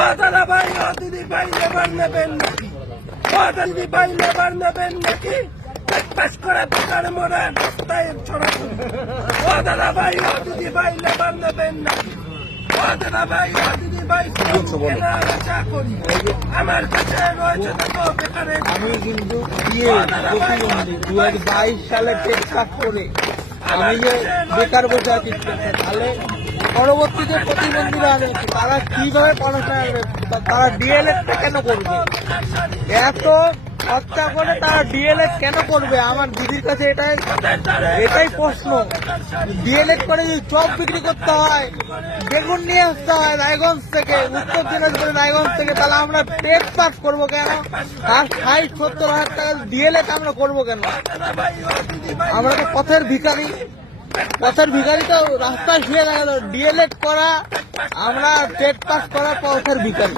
ও দাদা ভাই ও দিদি ভাই লেবার নেবেন নাকি? ও দিদি ভাই লেবার নেবেন নাকি? পাস করে বেকার মোড়া রাস্তায় ছড়াছড়ি। ও দাদা ভাই ও দিদি ভাই লেবার নেবেন নাকি? ও দাদা ভাই ও দিদি ভাই কেনার আশা করি। আমার কাছে রয়েছে দেখো বেকারের। আমি কিন্তু বিয়ে প্রতিবন্ধী 2022 সালে টেট পাস করে আমি যে বেকার বসে আছি, তাহলে পরবর্তীতে প্রতিবন্ধীরা তারা কিভাবে পড়াশোনা করবে? তারা ডিএলএডটা কেন করবে? এত খরচা করে তারা ডিএলএড কেন করবে? আমার দিদির কাছে এটাই প্রশ্ন। ডিএলএড করে যদি চপ বিক্রি করতে হয়, বেগুন নিয়ে আসতে হয় রায়গঞ্জ থেকে, উত্তর দিনাজপুরের রায়গঞ্জ থেকে, তাহলে আমরা টেট পাস করবো কেন? আর 60-70 হাজার টাকা ডিএলএড আমরা করবো কেন? আমরা তো পথের ভিখারি। তো রাস্তায় শুয়ে গেল। ডিএলএড করা, আমরা টেট পাস করা পথের ভিখারি।